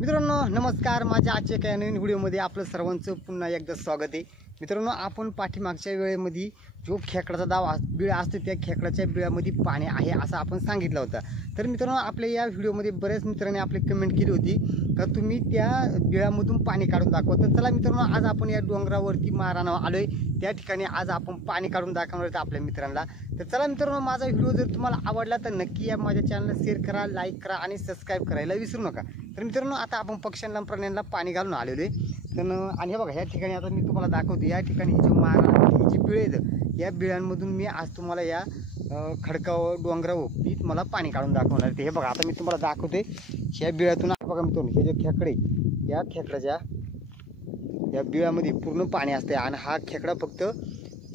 मित्रांनो नमस्कार, माझ्या आजच्या एका नवीन व्हिडिओमध्ये आपलं सर्वांचं पुन्हा एकदा स्वागत आहे। मित्रांनो आपण पाठीमागच्या वेळेमध्ये जो खेकडाचा बिळ असतो त्या खेकडाच्या बिळामध्ये पाणी आहे असं आपण सांगितलं होतं। तर मित्रांनो आपल्या या व्हिडिओमध्ये बऱ्याच मित्रांनी आपले कमेंट केली होती का तुम्ही त्या बिळामधून पाणी काढून दाखवा। तर चला मित्रांनो आज आपण या डोंगरावरती माराना आलोय, त्या ठिकाणी आज आपण पाणी काढून दाखवणार आहोत आपल्या मित्रांना। तर चला मित्रांनो माझा व्हिडिओ जर तुम्हाला आवडला तर नक्की या माझ्या चॅनलला शेअर करा, लाईक करा आणि सबस्क्राईब करायला विसरू नका। तर मित्रांनो आता आपण पक्ष्यांना प्राण्यांना पाणी घालून आलेलो आहे। तर आणि हे बघा ह्या ठिकाणी आता मी तुम्हाला दाखवतो, या ठिकाणी ही जी मारा ही जी बिळे आहेत या बिळांमधून मी आज तुम्हाला या खडकावर डोंगरावर मी तुम्हाला पाणी काढून दाखवणार आहे। हे बघा आता मी तुम्हाला दाखवते ह्या बिळातून बघा मित्रांनो हे जे खेकडे या खेकड्याच्या या बिळामध्ये पूर्ण पाणी असते आणि हा खेकडा फक्त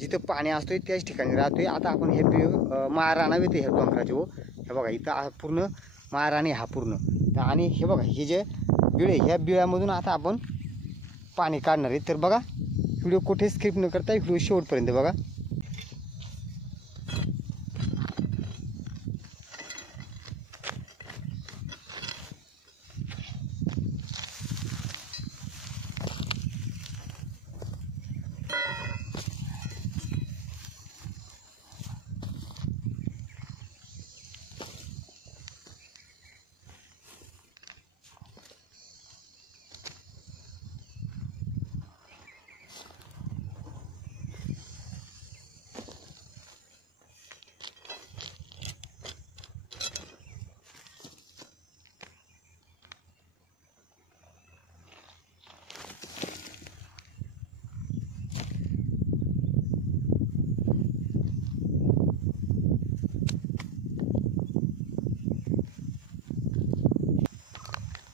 जिथं पाणी असतोय त्याच ठिकाणी राहतोय। आता आपण हे बिळ महाराणा येते ह्या डोंगराचे हे बघा इथं पूर्ण महाराणी हा पूर्ण आणि हे बघा हे जे बिळे ह्या बिळामधून आता आपण पाणी काढणार आहे। तर बघा व्हिडिओ कुठे स्किप न करता व्हिडिओ शेवटपर्यंत बघा।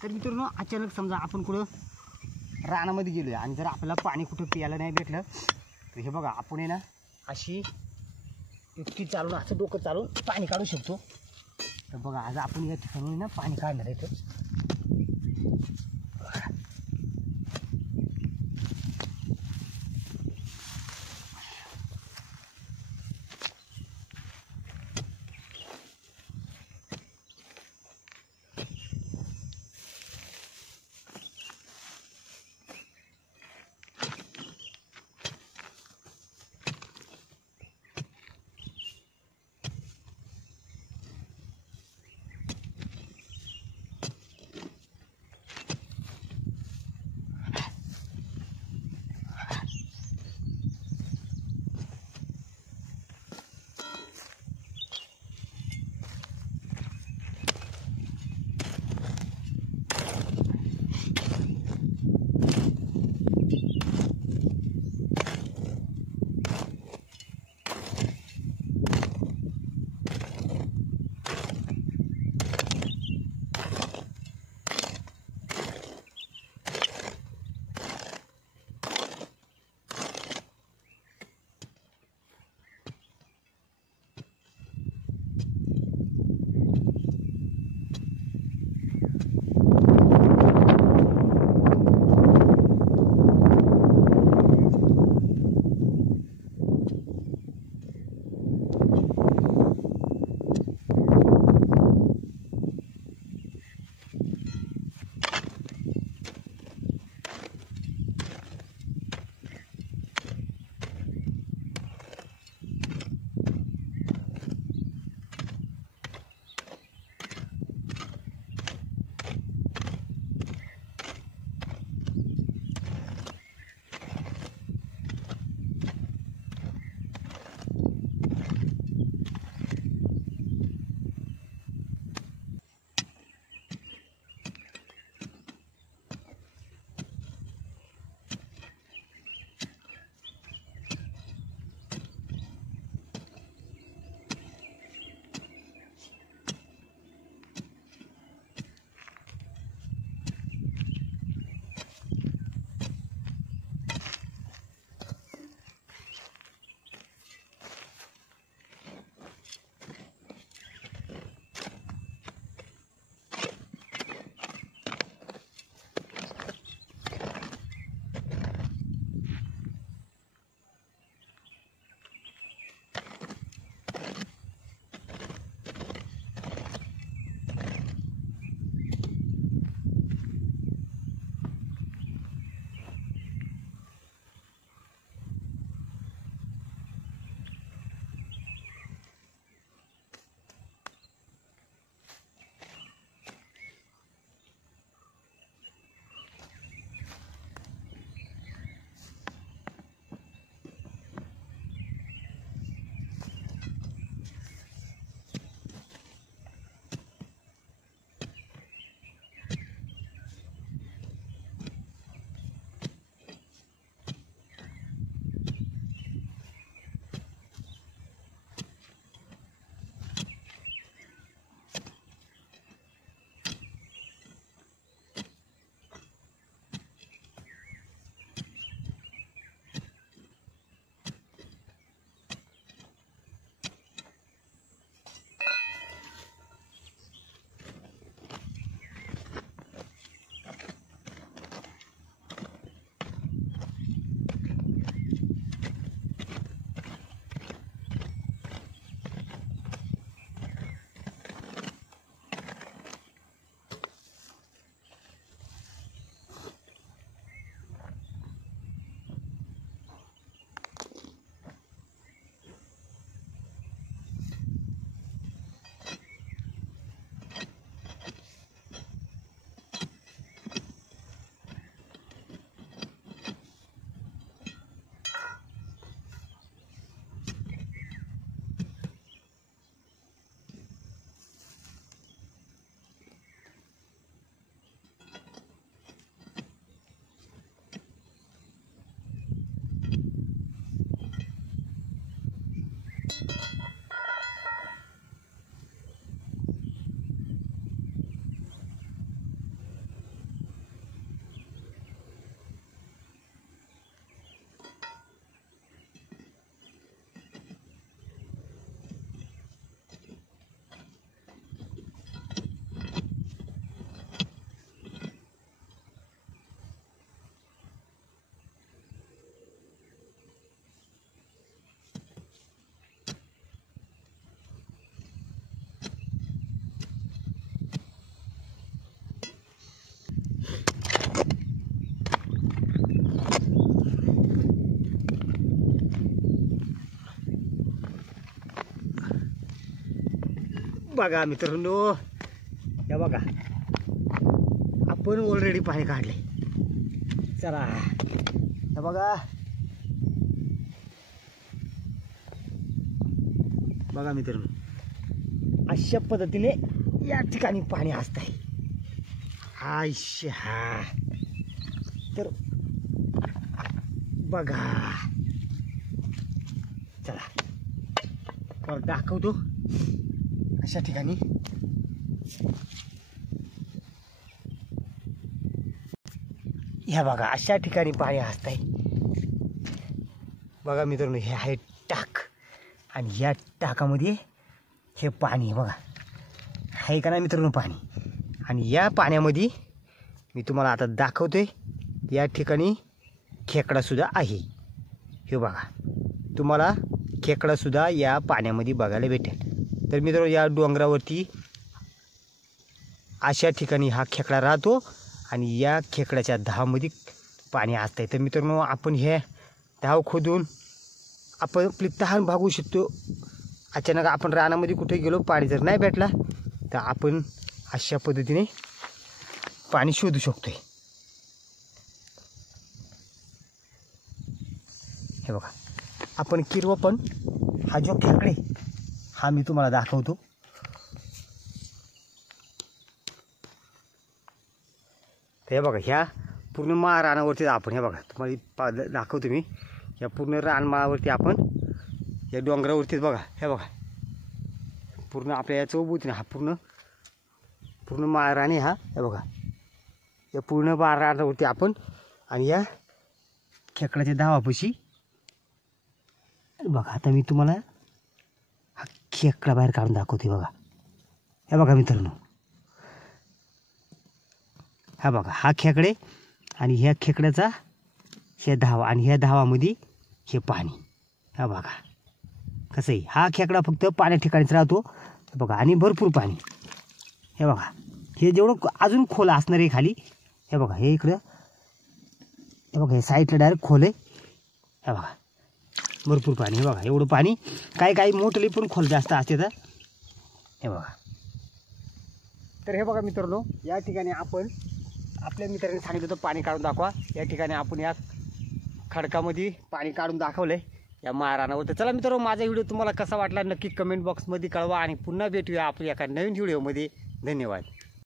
तर मित्रांनो अचानक समजा आपण कुठं रानामध्ये गेलो आणि जर आपल्याला पाणी कुठं प्यायला नाही भेटलं तर हे बघा आपण आहे ना अशी युक्ती चालून असं डोकं चालून पाणी काढू शकतो। तर बघा आज आपण या ठिकाणी ना पाणी काढणार आहे। तर बघा मित्रांनो, हे बघा आपण ऑलरेडी पाणी काढले. चला हे बघा बघा मित्रांनो, अशा पद्धतीने या ठिकाणी पाणी असत आहे. हा तर बघा, चला परत दाखवतो. अशा ठिकाणी ह्या बघा, अशा ठिकाणी पाणी असत आहे. बघा मित्रांनो, हे आहे टाक आणि या टाकामध्ये हे पाणी आहे बघा, आहे का नाही मित्रांनो पाणी. आणि या पाण्यामध्ये मी तुम्हाला आता दाखवतोय, या ठिकाणी खेकडासुद्धा आहे. हे बघा, तुम्हाला खेकडासुद्धा या पाण्यामध्ये बघायला भेटेल. तर मित्रांनो, या डोंगरावरती अशा ठिकाणी हा खेकडा राहतो आणि या खेकड्याच्या धावामध्ये पाणी असतं. तर मित्रांनो, आपण हे धाव खोदून आपण आपली तहान भागवू शकतो. अचानक आपण रानामध्ये कुठे गेलो, पाणी जर नाही भेटला तर आपण अशा पद्धतीने पाणी शोधू शकतोय. हे बघा, आपण किरवा पण हा जो खेकडे हा मी तुम्हाला दाखवतो. हे बघा, ह्या पूर्ण रानावरती आपण, हे बघा तुम्हाला दाखवतो मी, या पूर्ण रानमाळावरती आपण या डोंगरावरतीच बघा. हे बघा पूर्ण आपल्या या चौभोवतीने हा पूर्ण रान आहे हा. हे बघा, या पूर्ण रानावरती आपण आणि या खेकड्याच्या धावापाशी बघा. आता मी तुम्हाला हा खेकडा बाहेर काढून दाखवते बघा. हे बघा मित्रांनो, हा बघा हा खेकडे आणि ह्या खेकड्याचा हे धावा आणि ह्या धावामध्ये हे पाणी. हा बघा कसं आहे, हा खेकडा फक्त पाण्या ठिकाणीच राहतो. हे बघा, आणि भरपूर पाणी. हे बघा, हे जेवढं अजून खोल असणार आहे खाली. हे बघा, हे इकडं हे बघा, हे साईडला डायरेक्ट खोल आहे. हे बघा भरपूर पाणी. हे बघा एवढं पाणी, काही मोठले पण खोल जास्त असते. तर हे बघा, तर हे बघा मित्रांनो, या ठिकाणी आपण आपल्या मित्रांनी सांगितलं होतं पाणी काढून दाखवा. या ठिकाणी आपण या खडकामध्ये पाणी काढून दाखवलं आहे या महाराणावर. तर चला मित्रांनो, माझा व्हिडिओ तुम्हाला कसा वाटला नक्की कमेंट बॉक्समध्ये कळवा आणि पुन्हा भेटूया आपल्या एका नवीन व्हिडिओमध्ये. धन्यवाद.